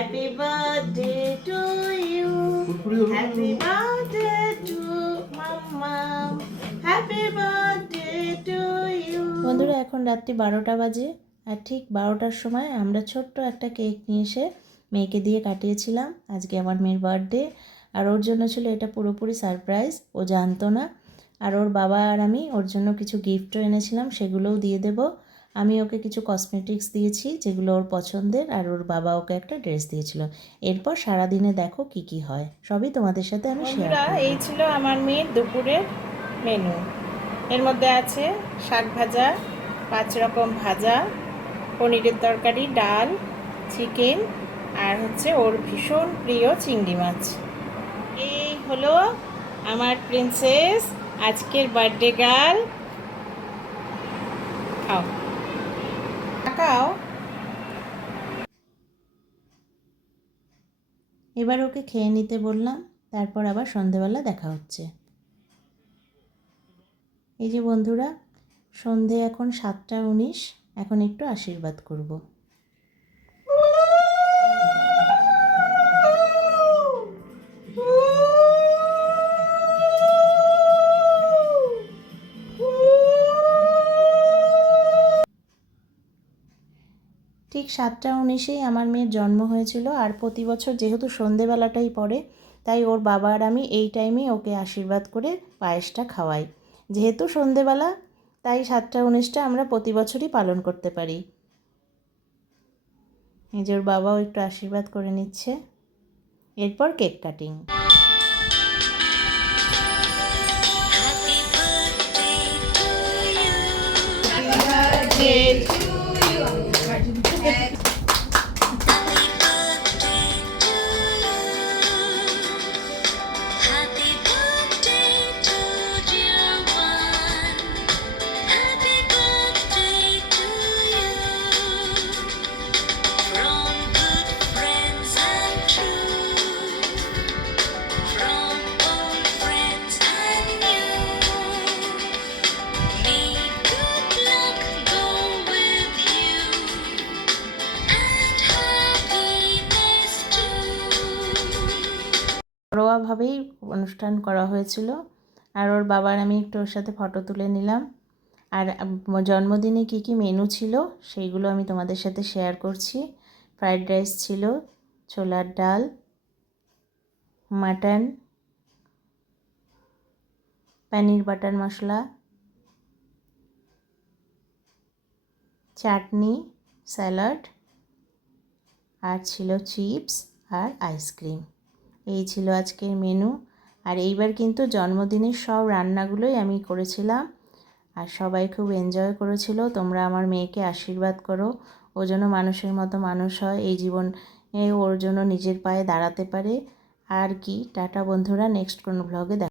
Happy birthday to you. Happy birthday to Mama. Happy birthday to you. বন্ধুরা এখন রাত্রি 12টা বাজে আর ঠিক 12টার সময় আমরা ছোট্ট একটা কেক নিয়ে এসে মেয়েকে দিয়ে কাটিয়েছিলাম। আজকে আমার মেয়ের বার্থডে আর ওর জন্য ছিল এটা পুরোপুরি সারপ্রাইজ, ও জানতো না। আর ওর বাবা আর আমি ওর জন্য কিছু গিফটও এনেছিলাম, সেগুলোও দিয়ে দেব। আমি ওকে কিছু কসমেটিক্স দিয়েছি যেগুলো ওর পছন্দের, আর ওর বাবা ওকে একটা ড্রেস দিয়েছিল। এরপর সারাদিনে দেখো কি কি হয় সবই তোমাদের সাথে আমি শেয়ার করব। এই ছিল আমার মেয়ের দুপুরের মেনু। এর মধ্যে আছে শাক ভাজা, 5 রকম ভাজা, পনিরের তরকারি, ডাল, চিকেন, আর হচ্ছে ওর ভীষণ প্রিয় চিংড়ি মাছ। এই হলো আমার প্রিন্সেস, আজকের বার্থডে গার্ল। খাও, তাকাও। এবার ওকে খেয়ে নিতে বললাম, তারপর আবার সন্ধেবেলা দেখা হচ্ছে। এই যে বন্ধুরা, সন্ধে এখন 7টা 19, এখন একটু আশীর্বাদ করব। ঠিক 7টা 19-এই আমার মেয়ের জন্ম হয়েছিল, আর প্রতি বছর যেহেতু সন্ধেবেলাটাই পড়ে তাই ওর বাবা আর আমি এই টাইমেই ওকে আশীর্বাদ করে পায়েসটা খাওয়াই। যেহেতু সন্ধেবেলা তাই 7টা 19টা আমরা প্রতি বছরই পালন করতে পারি। এই যে ওর বাবাও একটু আশীর্বাদ করে নিচ্ছে, এরপর কেক কাটিং। ঘরোয়াভাবেই অনুষ্ঠান করা হয়েছিল, আর ওর বাবার আমি একটু ওর সাথে ফটো তুলে নিলাম। আর জন্মদিনে কি কি মেনু ছিল সেইগুলো আমি তোমাদের সাথে শেয়ার করছি। ফ্রাইড রাইস ছিল, ছোলার ডাল, মাটন, পনির বাটার মশলা, চাটনি, স্যালাড, আর ছিল চিপস আর আইসক্রিম। এই ছিল আজকের মেনু। আর এইবার কিন্তু জন্মদিনের সব রান্নাগুলোই আমি করেছিলাম, আর সবাই খুব এনজয় করেছিল। তোমরা আমার মেয়েকে আশীর্বাদ করো, ও যেন মানুষের মতো মানুষ হয়, এই জীবনে ওর জন্য নিজের পায়ে দাঁড়াতে পারে। আর কি, টাটা বন্ধুরা, নেক্সট কোনো ব্লগে দেখা।